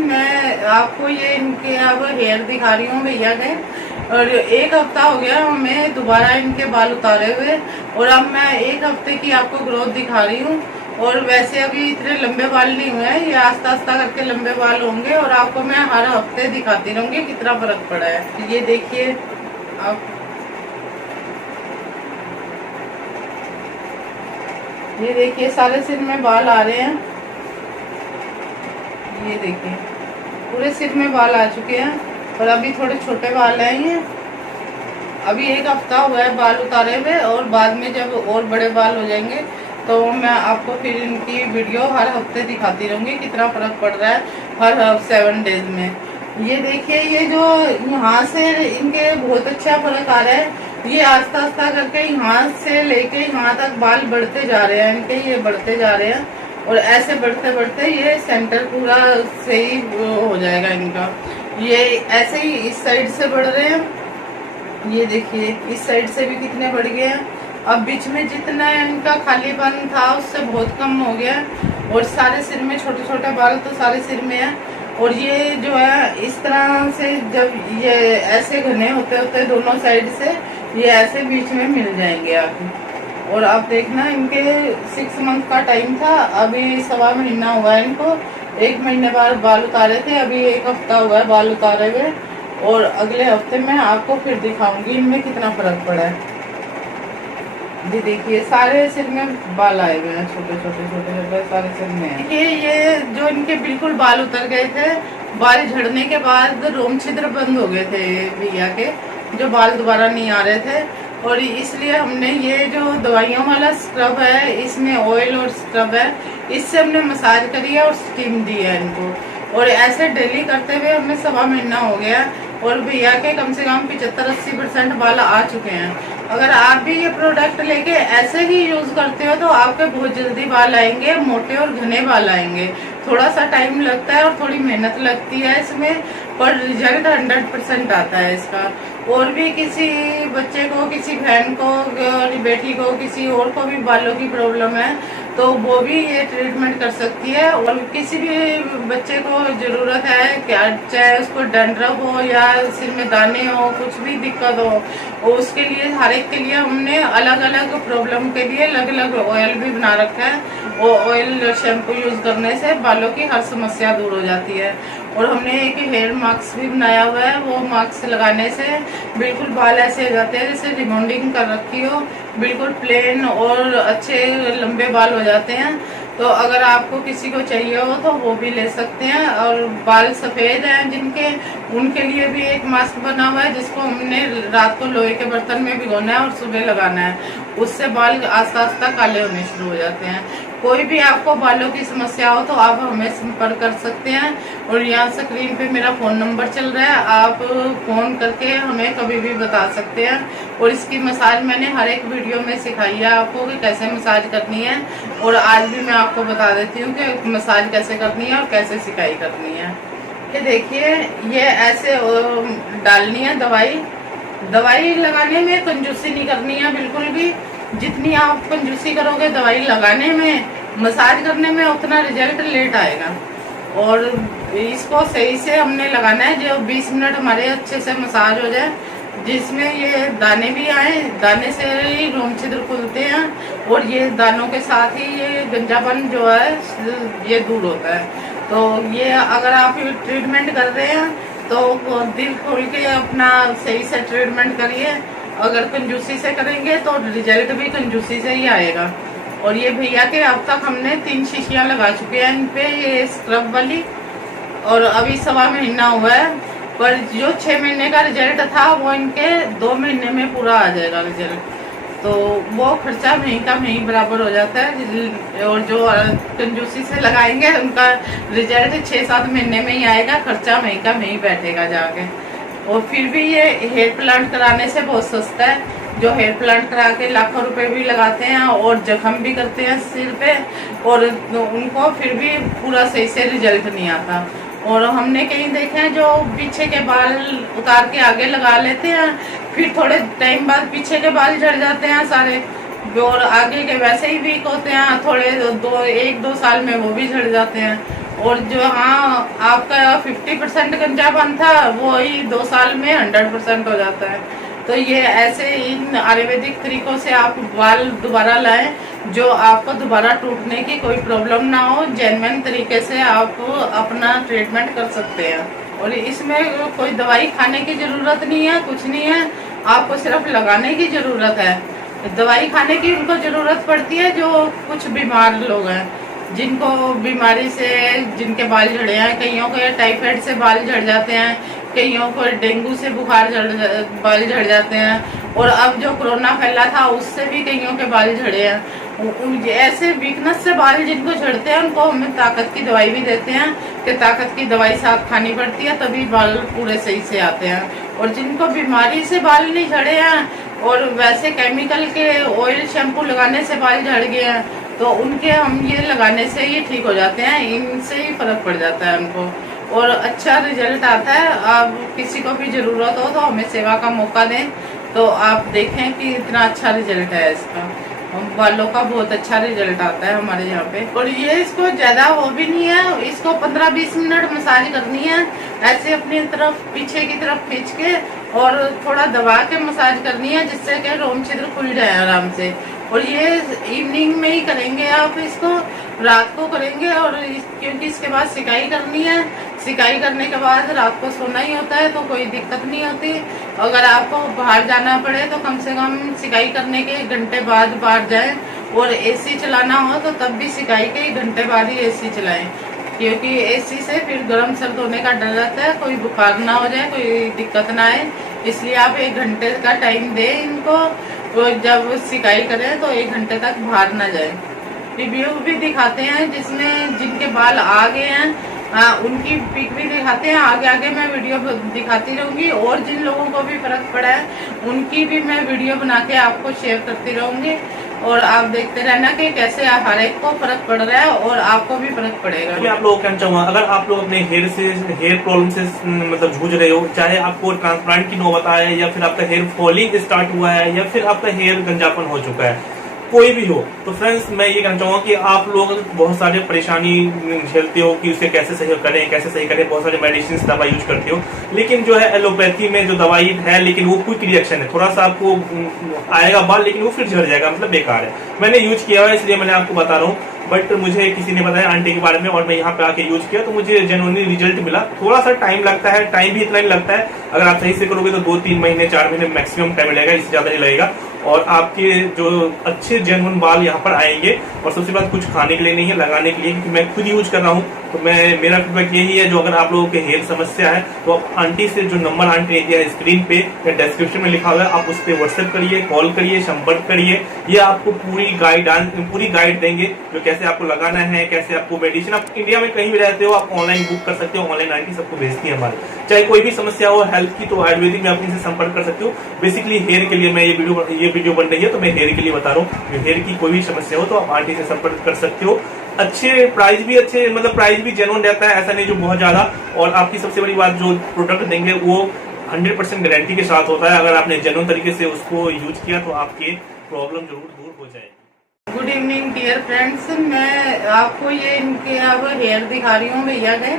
मैं आपको ये इनके अब हेयर दिखा रही हूँ भैया के। और 1 हफ्ता हो गया हमें दोबारा इनके बाल उतारे हुए, और अब मैं 1 हफ्ते की आपको ग्रोथ दिखा रही हूँ। और वैसे अभी इतने लंबे बाल नहीं हुए हैं, ये आस्ता आस्ता करके लंबे बाल होंगे, और आपको मैं हर हफ्ते दिखाती रहूंगी कितना फर्क पड़ा है। ये देखिए आप, ये देखिए सारे सिर में बाल आ रहे हैं। ये देखिए पूरे सिर में बाल आ चुके हैं, और अभी थोड़े छोटे बाल हैं। ये अभी 1 हफ्ता हुआ है बाल उतारे हुए, और बाद में जब और बड़े बाल हो जाएंगे तो मैं आपको फिर इनकी वीडियो हर हफ्ते दिखाती रहूंगी कितना फर्क पड़ रहा है हर 7 डेज में। ये देखिए ये जो यहाँ से इनके बहुत अच्छा फर्क आ रहा है। ये आस्ता आस्ता करके यहाँ से लेके यहाँ तक बाल बढ़ते जा रहे हैं इनके, ये बढ़ते जा रहे हैं, और ऐसे बढ़ते बढ़ते ये सेंटर पूरा सही हो जाएगा इनका। ये ऐसे ही इस साइड से बढ़ रहे हैं, ये देखिए इस साइड से भी कितने बढ़ गए हैं। अब बीच में जितना इनका खालीपन था उससे बहुत कम हो गया, और सारे सिर में छोटे छोटे बाल तो सारे सिर में है। और ये जो है इस तरह से जब ये ऐसे घने होते होते दोनों साइड से ये ऐसे बीच में मिल जाएंगे आपको। और आप देखना इनके 6 मंथ का टाइम था, अभी 1.25 महीना हुआ है इनको। 1 महीने बाद बाल उतारे थे, अभी 1 हफ्ता हुआ है बाल उतारे हुए, और अगले हफ्ते में आपको फिर दिखाऊंगी इनमें कितना फर्क पड़ा है। जी देखिए सारे सिर में बाल आए हुए हैं, छोटे छोटे छोटे छोटे सारे सिर में है। ये जो इनके बिल्कुल बाल उतर गए थे, बाल झड़ने के बाद रोम छिद्र बंद हो गए थे भैया के, जो बाल दोबारा नहीं आ रहे थे। और इसलिए हमने ये जो दवाइयों वाला स्क्रब है, इसमें ऑयल और स्क्रब है, इससे हमने मसाज करी है और स्टीम दी है इनको। और ऐसे डेली करते हुए हमें 1.25 महीना हो गया, और भैया के कम से कम 75-80% बाल आ चुके हैं। अगर आप भी ये प्रोडक्ट लेके ऐसे ही यूज करते हो तो आपके बहुत जल्दी बाल आएंगे, मोटे और घने बाल आएंगे। थोड़ा सा टाइम लगता है और थोड़ी मेहनत लगती है इसमें, पर रिजल्ट 100% आता है इसका। और भी किसी बच्चे को, किसी बहन को, बेटी को, किसी और को भी बालों की प्रॉब्लम है तो वो भी ये ट्रीटमेंट कर सकती है। और किसी भी बच्चे को जरूरत है, क्या चाहे उसको डैंड्रफ हो या सिर में दाने हो, कुछ भी दिक्कत हो, और उसके लिए हर एक के लिए हमने अलग अलग प्रॉब्लम के लिए अलग अलग ऑयल भी बना रखा है। वो ऑयल शैम्पू यूज करने से बालों की हर समस्या दूर हो जाती है। और हमने एक हेयर मास्क भी बनाया हुआ है, वो मास्क लगाने से बिल्कुल बाल ऐसे हो जाते हैं जैसे रिबॉन्डिंग कर रखी हो, बिल्कुल प्लेन और अच्छे लंबे बाल हो जाते हैं। तो अगर आपको किसी को चाहिए हो तो वो भी ले सकते हैं। और बाल सफ़ेद हैं जिनके, उनके लिए भी एक मास्क बना हुआ है जिसको हमने रात को लोहे के बर्तन में भिगोना है और सुबह लगाना है, उससे बाल आस्ता आस्ता काले होने शुरू हो जाते हैं। कोई भी आपको बालों की समस्या हो तो आप हमें संपर्क कर सकते हैं। और यहाँ स्क्रीन पे मेरा फ़ोन नंबर चल रहा है, आप फ़ोन करके हमें कभी भी बता सकते हैं। और इसकी मसाज मैंने हर एक वीडियो में सिखाई है आपको कि कैसे मसाज करनी है, और आज भी मैं आपको बता देती हूँ कि मसाज कैसे करनी है और कैसे सिकाई करनी है। ये देखिए ये ऐसे डालनी है दवाई। दवाई लगाने में कंजूसी नहीं करनी है बिल्कुल भी। जितनी आप कंजूसी करोगे दवाई लगाने में, मसाज करने में उतना रिजल्ट लेट आएगा। और इसको सही से हमने लगाना है, जो 20 मिनट हमारे अच्छे से मसाज हो जाए, जिसमें ये दाने भी आए, दाने से ही रोम छिद्र खुलते हैं, और ये दानों के साथ ही ये गंजापन जो है ये दूर होता है। तो ये अगर आप ट्रीटमेंट कर रहे हैं तो दिल खोल के अपना सही से ट्रीटमेंट करिए। अगर कंजूसी से करेंगे तो रिजल्ट भी कंजूसी से ही आएगा। और ये भैया के अब तक हमने 3 शीशियाँ लगा चुके हैं इन पे, ये स्क्रब वाली, और अभी 1.25 महीना हुआ है। पर जो 6 महीने का रिजल्ट था वो इनके 2 महीने में पूरा आ जाएगा रिजल्ट। तो वो खर्चा वहीं का वहीं बराबर हो जाता है। और जो कंजूसी से लगाएंगे उनका रिजल्ट 6-7 महीने में ही आएगा, खर्चा वहीं का वहीं बैठेगा जाके। और फिर भी ये हेयर प्लांट कराने से बहुत सस्ता है। जो हेयर प्लांट करा के लाखों रुपए भी लगाते हैं और जख्म भी करते हैं सिर पे, और उनको फिर भी पूरा सही से रिजल्ट नहीं आता। और हमने कहीं देखे हैं जो पीछे के बाल उतार के आगे लगा लेते हैं, फिर थोड़े टाइम बाद पीछे के बाल झड़ जाते हैं सारे, और आगे के वैसे ही वीक होते हैं, थोड़े 1-2 साल में वो भी झड़ जाते हैं। और जो हाँ आपका 50% गंजापन था वो ही 2 साल में 100% हो जाता है। तो ये ऐसे इन आयुर्वेदिक तरीकों से आप बाल दोबारा लाएं, जो आपको दोबारा टूटने की कोई प्रॉब्लम ना हो। जेन्युइन तरीके से आप अपना ट्रीटमेंट कर सकते हैं और इसमें कोई दवाई खाने की ज़रूरत नहीं है, कुछ नहीं है, आपको सिर्फ लगाने की ज़रूरत है। दवाई खाने की उनको ज़रूरत पड़ती है जो कुछ बीमार लोग हैं, जिनको बीमारी से जिनके बाल झड़े हैं। कईयों के टाइफाइड से बाल झड़ जाते हैं, कईयों को डेंगू से बुखार बाल झड़ जाते हैं, और अब जो कोरोना फैला था उससे भी कईयों के बाल झड़े हैं। ऐसे वीकनेस से बाल जिनको झड़ते हैं उनको हमें ताकत की दवाई भी देते हैं कि ताकत की दवाई साथ खानी पड़ती है, तभी बाल पूरे सही से आते हैं। और जिनको बीमारी से बाल नहीं झड़े हैं और वैसे केमिकल के ऑयल शैम्पू लगाने से बाल झड़ गए हैं, तो उनके हम ये लगाने से ही ठीक हो जाते हैं, इनसे ही फर्क पड़ जाता है उनको और अच्छा रिजल्ट आता है। आप किसी को भी ज़रूरत हो तो हमें सेवा का मौका दें, तो आप देखें कि इतना अच्छा रिजल्ट है इसका। बालों का बहुत अच्छा रिजल्ट आता है हमारे यहाँ पे। और ये इसको ज़्यादा वो भी नहीं है, इसको 15-20 मिनट मसाज करनी है, ऐसे अपनी तरफ पीछे की तरफ खींच के और थोड़ा दबा के मसाज करनी है, जिससे कि रोम छिद्र खुल जाए आराम से। और ये इवनिंग में ही करेंगे, आप इसको रात को करेंगे, और क्योंकि इसके बाद सिकाई करनी है, सिकाई करने के बाद रात को सोना ही होता है, तो कोई दिक्कत नहीं होती। अगर आपको बाहर जाना पड़े तो कम से कम सिकाई करने के 1 घंटे बाद बाहर जाएं, और एसी चलाना हो तो तब भी सिकाई के 1 घंटे बाद ही एसी चलाएं, क्योंकि एसी से फिर गर्म सर्द होने का डर रहता है, कोई बुखार ना हो जाए, कोई दिक्कत ना आए। इसलिए आप 1 घंटे का टाइम दें इनको, तो जब सिकाई करें तो 1 घंटे तक बाहर ना जाए। रिव्यू भी दिखाते हैं जिसमें जिनके बाल आ गए हैं, उनकी पिक भी दिखाते हैं। आगे आगे मैं वीडियो दिखाती रहूंगी, और जिन लोगों को भी फर्क पड़ा है उनकी भी मैं वीडियो बना के आपको शेयर करती रहूंगी, और आप देखते रहना कि कैसे हर एक को फर्क पड़ रहा है और आपको भी फर्क पड़ेगा। मैं आप लोगों को कहना चाहूंगा, अगर आप लोग अपने हेयर प्रॉब्लम से मतलब जूझ रहे हो, चाहे आपको ट्रांसप्लांट की नौबत आए, या फिर आपका हेयर फॉलिंग स्टार्ट हुआ है, या फिर आपका हेयर गंजापन हो चुका है, कोई भी हो, तो फ्रेंड्स मैं ये कहना चाहूंगा कि आप लोग बहुत सारे परेशानी झेलते हो कि उसे कैसे सही करें, कैसे सही करें, बहुत सारे मेडिसिन दवा यूज करते हो, लेकिन जो है एलोपैथी में जो दवाई है, लेकिन वो क्विक रिएक्शन है, थोड़ा सा आपको आएगा बाल लेकिन वो फिर झड़ जाएगा, मतलब बेकार है। मैंने यूज किया हुआ है इसलिए मैंने आपको बता रहा हूँ, बट मुझे किसी ने बताया आंटी के बारे में, और मैं यहाँ पे आके यूज किया तो मुझे जेन्युइनली रिजल्ट मिला। थोड़ा सा टाइम लगता है, टाइम भी इतना ही लगता है, अगर आप सही से करोगे तो 2-3 महीने 4 महीने मैक्सिमम टाइम लगेगा, इससे ज्यादा नहीं लगेगा, और आपके जो अच्छे जेन्युइन बाल यहाँ पर आएंगे। और सबसे बात कुछ खाने के लिए नहीं है, लगाने के लिए, क्योंकि मैं खुद यूज कर रहा हूँ, तो मेरा फीडबैक यही है। जो अगर आप लोगों के हेयर समस्या है तो आप आंटी से, जो नंबर आंटी ने दिया है स्क्रीन पे या डिस्क्रिप्शन में लिखा हुआ है, आप उस पर व्हाट्सएप करिए, कॉल करिए, संपर्क करिए, ये आपको पूरी गाइड देंगे, जो कैसे आपको लगाना है, कैसे आपको मेडिसिन, आप इंडिया में कहीं भी रहते हो आप ऑनलाइन बुक कर सकते हो, ऑनलाइन आंटी सबको भेजती है हमारे। चाहे कोई भी समस्या हो हेल्थ की, तो आयुर्वेदिक में आप इनसे संपर्क कर सकते हो। बेसिकली हेयर के लिए मैं ये वीडियो बन रही है, तो मैं हेयर के लिए बता रहा हूँ। हेयर की कोई भी समस्या हो तो आप आंटी से संपर्क कर सकते हो। अच्छे प्राइस भी जेन्युइन रहता है, ऐसा नहीं जो बहुत ज्यादा। और आपकी सबसे बड़ी बात, जो प्रोडक्ट देंगे वो 100% गारंटी के साथ होता है। अगर आपने जेन्युइन तरीके से उसको यूज किया तो आपकी प्रॉब्लम जरूर दूर हो जाएगी। गुड इवनिंग डियर फ्रेंड्स, मैं आपको ये इनके अब हेयर दिखा रही हूँ भैया के,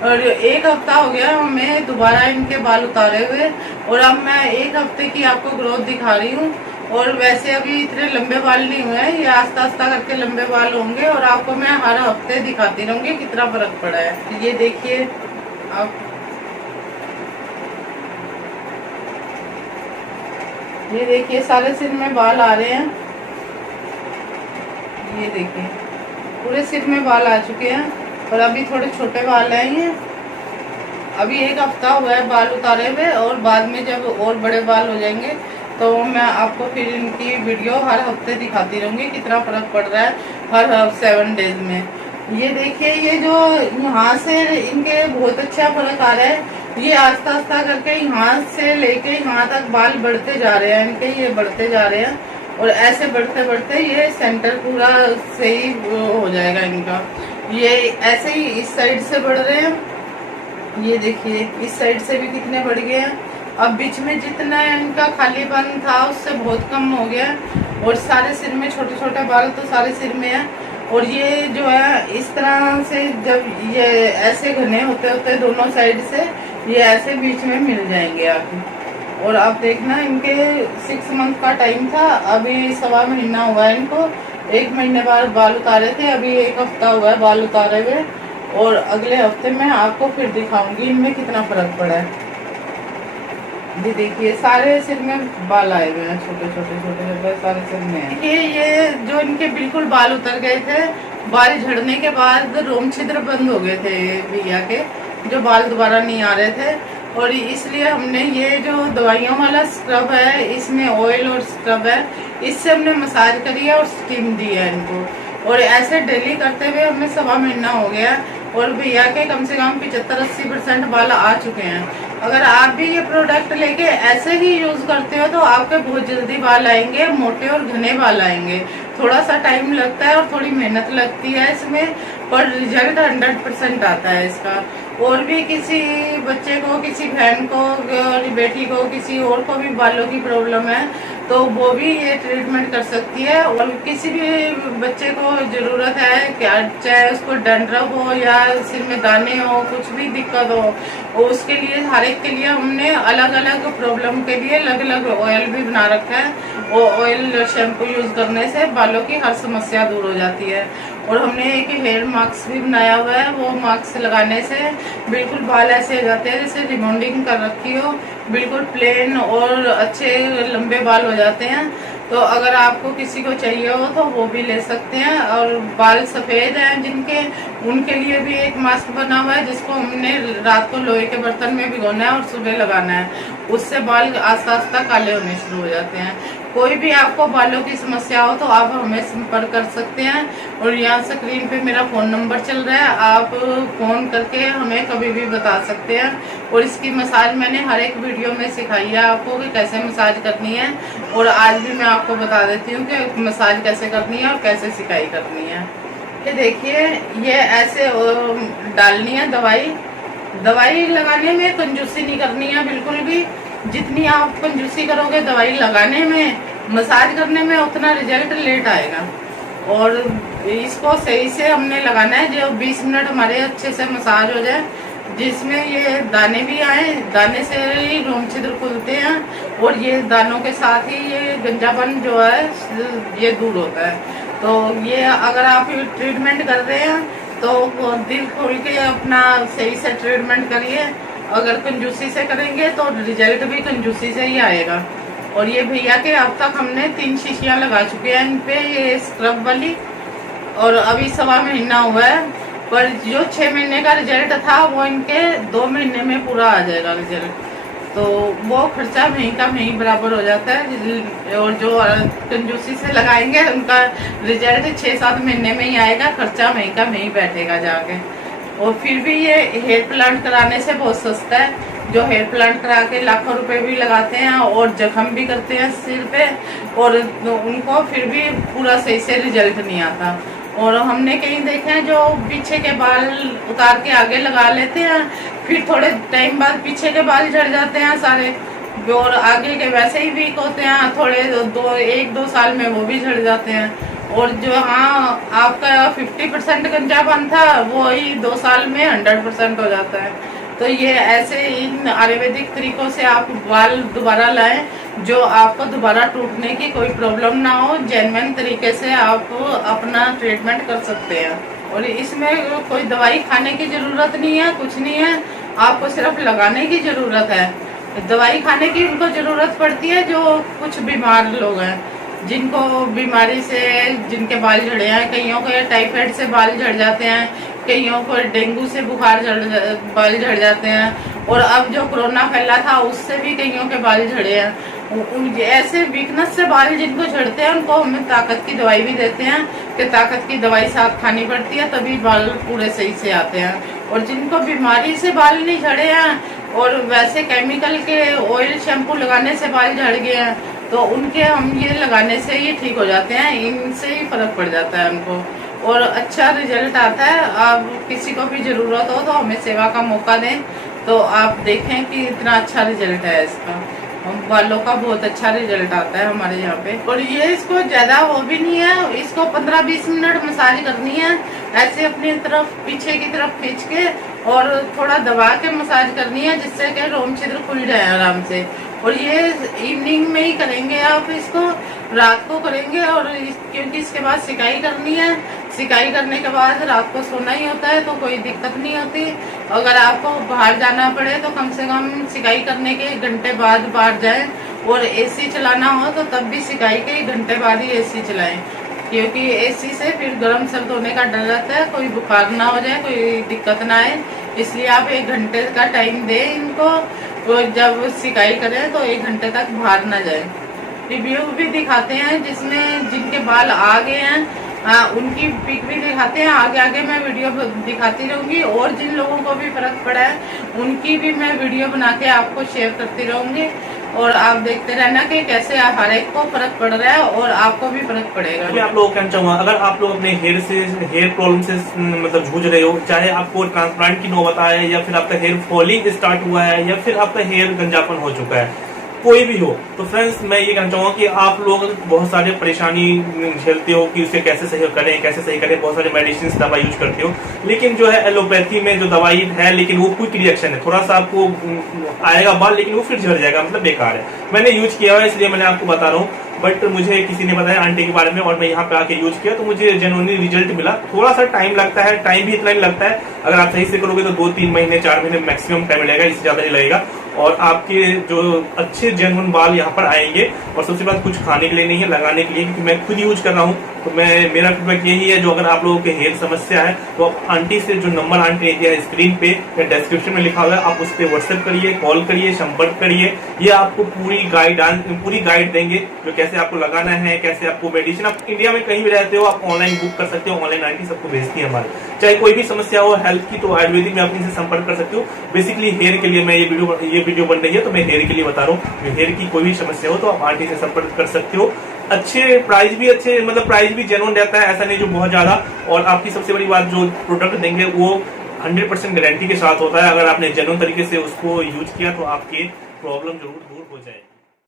और 1 हफ्ता हो गया हमें दोबारा इनके बाल उतारे हुए, और अब मैं 1 हफ्ते की आपको ग्रोथ दिखा रही हूँ। और वैसे अभी इतने लंबे बाल नहीं हुए हैं, ये आस्ता आस्ता करके लंबे बाल होंगे, और आपको मैं हर हफ्ते दिखाती रहूंगी कितना फर्क पड़ा है। ये देखिए आप, ये देखिए सारे सिर में बाल आ रहे हैं, ये देखिए पूरे सिर में बाल आ चुके हैं, और अभी थोड़े छोटे बाल हैं। ये अभी 1 हफ्ता हुआ है बाल उतारे हुए, और बाद में जब और बड़े बाल हो जाएंगे तो मैं आपको फिर इनकी वीडियो हर हफ्ते दिखाती रहूंगी कितना फर्क पड़ रहा है हर 7 डेज में। ये देखिए, ये जो यहाँ से इनके बहुत अच्छा फर्क आ रहा है। ये आस्ता आस्ता करके यहाँ से लेके यहाँ तक बाल बढ़ते जा रहे हैं इनके, ये बढ़ते जा रहे हैं, और ऐसे बढ़ते बढ़ते ये सेंटर पूरा सही हो जाएगा इनका। ये ऐसे ही इस साइड से बढ़ रहे हैं, ये देखिए इस साइड से भी कितने बढ़ गए हैं। अब बीच में जितना इनका खालीपन था उससे बहुत कम हो गया, और सारे सिर में छोटे छोटे बाल तो सारे सिर में है, और ये जो है इस तरह से जब ये ऐसे घने होते होते दोनों साइड से ये ऐसे बीच में मिल जाएंगे आपको। और आप देखना इनके 6 मंथ का टाइम था, अभी 1.25 महीना हुआ है इनको। 1 महीने बाद बाल उतारे थे, अभी 1 हफ्ता हुआ है बाल उतारे हुए। और अगले हफ्ते में आपको फिर दिखाऊंगी इनमें कितना फर्क पड़ा है। ये देखिए सारे सिर में बाल आए हुए हैं, छोटे छोटे छोटे छोटे सारे सिर में है। ये जो इनके बिल्कुल बाल उतर गए थे, बाल झड़ने के बाद रोम छिद्र बंद हो गए थे भैया के, जो बाल दोबारा नहीं आ रहे थे। और इसलिए हमने ये जो दवाइयों वाला स्क्रब है, इसमें ऑयल और स्क्रब है, इससे हमने मसाज करी है और स्टीम दी है इनको। और ऐसे डेली करते हुए हमें 1.25 महीना हो गया और भैया के कम से कम 75-80% बाल आ चुके हैं। अगर आप भी ये प्रोडक्ट लेके ऐसे ही यूज करते हो तो आपके बहुत जल्दी बाल आएंगे, मोटे और घने बाल आएंगे। थोड़ा सा टाइम लगता है और थोड़ी मेहनत लगती है इसमें, पर रिजल्ट 100% आता है इसका। और भी किसी बच्चे को, किसी बहन को और बेटी को, किसी और को भी बालों की प्रॉब्लम है तो वो भी ये ट्रीटमेंट कर सकती है। और किसी भी बच्चे को जरूरत है, क्या चाहे उसको डैंड्रफ हो या सिर में दाने हो, कुछ भी दिक्कत हो, और उसके लिए हर एक के लिए हमने अलग अलग प्रॉब्लम के लिए अलग अलग ऑयल भी बना रखा है। वो ऑयल शैम्पू यूज करने से बालों की हर समस्या दूर हो जाती है। और हमने एक हेयर मास्क भी बनाया हुआ है, वो मास्क लगाने से बिल्कुल बाल ऐसे हो जाते हैं जैसे रिबॉन्डिंग कर रखी हो, बिल्कुल प्लेन और अच्छे लंबे बाल हो जाते हैं। तो अगर आपको किसी को चाहिए हो तो वो भी ले सकते हैं। और बाल सफ़ेद हैं जिनके, उनके लिए भी एक मास्क बना हुआ है जिसको हमने रात को लोहे के बर्तन में भिगोना है और सुबह लगाना है, उससे बाल आस्ता आस्ता काले होने शुरू हो जाते हैं। कोई भी आपको बालों की समस्या हो तो आप हमें संपर्क कर सकते हैं। और यहाँ स्क्रीन पे मेरा फ़ोन नंबर चल रहा है, आप फ़ोन करके हमें कभी भी बता सकते हैं। और इसकी मसाज मैंने हर एक वीडियो में सिखाई है आपको कि कैसे मसाज करनी है, और आज भी मैं आपको बता देती हूँ कि मसाज कैसे करनी है और कैसे सिकाई करनी है। ये देखिए, ये ऐसे डालनी है दवाई। दवाई लगाने में कंजूसी नहीं करनी है बिल्कुल भी। जितनी आप कंजूसी करोगे दवाई लगाने में, मसाज करने में उतना रिजल्ट लेट आएगा। और इसको सही से हमने लगाना है, जो 20 मिनट हमारे अच्छे से मसाज हो जाए, जिसमें ये दाने भी आए, दाने से ही रोम छिद्र खुलते हैं और ये दानों के साथ ही ये गंजापन जो है ये दूर होता है। तो ये अगर आप ट्रीटमेंट कर रहे हैं तो दिल खोल के अपना सही से ट्रीटमेंट करिए। अगर कंजूसी से करेंगे तो रिजल्ट भी कंजूसी से ही आएगा। और ये भैया के अब तक हमने 3 शीशियाँ लगा चुके हैं इन पे, ये स्क्रब वाली, और अभी 1.25 महीना हुआ है। पर जो 6 महीने का रिजल्ट था वो इनके 2 महीने में पूरा आ जाएगा रिजल्ट। तो वो खर्चा वहीं का वहीं बराबर हो जाता है। और जो कंजूसी से लगाएंगे उनका रिजल्ट 6-7 महीने में ही आएगा, खर्चा वहीं का वहीं बैठेगा जाके। और फिर भी ये हेयर प्लांट कराने से बहुत सस्ता है। जो हेयर प्लांट करा के लाखों रुपए भी लगाते हैं और जख्म भी करते हैं सिर पे, और उनको फिर भी पूरा सही से रिजल्ट नहीं आता। और हमने कहीं देखे हैं जो पीछे के बाल उतार के आगे लगा लेते हैं, फिर थोड़े टाइम बाद पीछे के बाल झड़ जाते हैं सारे, और आगे के वैसे ही वीक होते हैं, थोड़े 1-2 साल में वो भी झड़ जाते हैं। और जो आपका 50% गंजापन था वो ही 2 साल में 100% हो जाता है। तो ये ऐसे इन आयुर्वेदिक तरीकों से आप बाल दोबारा लाएं, जो आपको दोबारा टूटने की कोई प्रॉब्लम ना हो। जेन्युइन तरीके से आप अपना ट्रीटमेंट कर सकते हैं। और इसमें कोई दवाई खाने की जरूरत नहीं है, कुछ नहीं है, आपको सिर्फ लगाने की जरूरत है। दवाई खाने की उनको जरूरत पड़ती है जो कुछ बीमार लोग हैं, जिनको बीमारी से जिनके बाल झड़े हैं। कईयों को टाइफाइड से बाल झड़ जाते हैं, कईयों को डेंगू से बाल झड़ जाते हैं, और अब जो कोरोना फैला था उससे भी कईयों के बाल झड़े हैं। ऐसे वीकनेस से बाल जिनको झड़ते हैं उनको हम ताकत की दवाई भी देते हैं कि ताकत की दवाई साथ खानी पड़ती है, तभी बाल पूरे सही से आते हैं। और जिनको बीमारी से बाल नहीं झड़े हैं और वैसे केमिकल के ऑयल शैम्पू लगाने से बाल झड़ गए हैं, तो उनके हम ये लगाने से ही ठीक हो जाते हैं, इनसे ही फर्क पड़ जाता है उनको और अच्छा रिजल्ट आता है। आप किसी को भी ज़रूरत हो तो हमें सेवा का मौका दें, तो आप देखें कि इतना अच्छा रिजल्ट है इसका। बालों का बहुत अच्छा रिजल्ट आता है हमारे यहाँ पे। और ये इसको ज्यादा वो भी नहीं है, इसको 15-20 मिनट मसाज करनी है, ऐसे अपनी तरफ पीछे की तरफ खींच के और थोड़ा दबा के मसाज करनी है, जिससे कि रोम छिद्र खुल जाए आराम से। और ये इवनिंग में ही करेंगे आप इसको, रात को करेंगे। और क्योंकि इसके बाद सिकाई करनी है, सिकाई करने के बाद रात को सोना ही होता है, तो कोई दिक्कत नहीं होती। अगर आपको बाहर जाना पड़े तो कम से कम सिकाई करने के 1 घंटे बाद बाहर जाएं। और एसी चलाना हो तो तब भी सिकाई के 1 घंटे बाद ही एसी चलाएं, क्योंकि एसी से फिर गर्म सर्द होने का डर रहता है, कोई बुखार ना हो जाए, कोई दिक्कत ना आए। इसलिए आप 1 घंटे का टाइम दें इनको, और जब सिकाई करें तो 1 घंटे तक बाहर ना जाए। रिव्यू भी दिखाते हैं जिसमें जिनके बाल आ गए हैं, उनकी पिक भी दिखाते हैं। आगे आगे मैं वीडियो दिखाती रहूंगी, और जिन लोगों को भी फर्क पड़ा है उनकी भी मैं वीडियो बना के आपको शेयर करती रहूंगी। और आप देखते रहना कि कैसे हर एक को फर्क पड़ रहा है और आपको भी फर्क पड़ेगा। मैं आप लोगों को कहना चाहूंगा, अगर आप लोग अपने हेयर प्रॉब्लम से मतलब जूझ रहे हो, चाहे आपको ट्रांसप्लांट की नौबत आए, या फिर आपका हेयर फॉलिंग स्टार्ट हुआ है, या फिर आपका हेयर गंजापन हो चुका है, कोई भी हो, तो फ्रेंड्स मैं ये कहना चाहूंगा कि आप लोग बहुत सारे परेशानी झेलते हो कि उसे कैसे सही करें, कैसे सही करें, बहुत सारे मेडिसिन दवा यूज करते हो, लेकिन जो है एलोपैथी में जो दवाई है, लेकिन वो क्विक रिएक्शन है, थोड़ा सा आपको आएगा बाल, लेकिन वो फिर झड़ जाएगा, मतलब बेकार है। मैंने यूज किया हुआ है, इसलिए मैंने आपको बता रहा हूँ। बट मुझे किसी ने बताया आंटी के बारे में, और मैं यहाँ पे आके यूज किया तो मुझे जेन्युइनली रिजल्ट मिला। थोड़ा सा टाइम लगता है, टाइम भी इतना ही लगता है, अगर आप सही से करोगे तो 2-3 महीने 4 महीने मैक्सिमम टाइम लगेगा, इससे ज्यादा नहीं लगेगा। और आपके जो अच्छे जेन्युइन बाल यहाँ पर आएंगे। और सबसे बात, कुछ खाने के लिए नहीं है, लगाने के लिए, क्योंकि मैं खुद यूज कर रहा हूँ। तो मेरा फीडबैक यही है, जो अगर आप लोगों के हेयर समस्या है तो आप आंटी से, जो नंबर आंटी ने दिया है स्क्रीन पे या डिस्क्रिप्शन में लिखा हुआ है, आप उस पर व्हाट्सएप करिए, कॉल करिए, संपर्क करिए। ये आपको पूरी गाइड देंगे, जो कैसे आपको लगाना है, कैसे आपको मेडिसिन, आप इंडिया में कहीं भी रहते हो आप ऑनलाइन बुक कर सकते हो, ऑनलाइन आंटी सबको भेजती है हमारे। चाहे कोई भी समस्या हो हेल्थ की, तो आयुर्वेदिक में आप इनसे संपर्क कर सकते हो। बेसिकली हेयर के लिए मैं ये वीडियो बन रही है, तो मैं हेयर के लिए बता रहा हूँ। हेयर की कोई भी समस्या हो तो आप आंटी से संपर्क कर सकते हो। अच्छे प्राइस भी प्राइस भी जेन्युइन रहता है, ऐसा नहीं जो बहुत ज्यादा। और आपकी सबसे बड़ी बात, जो प्रोडक्ट देंगे वो 100% गारंटी के साथ होता है। अगर आपने जेन्युइन तरीके से उसको यूज किया तो आपकी प्रॉब्लम जरूर दूर हो जाएगी।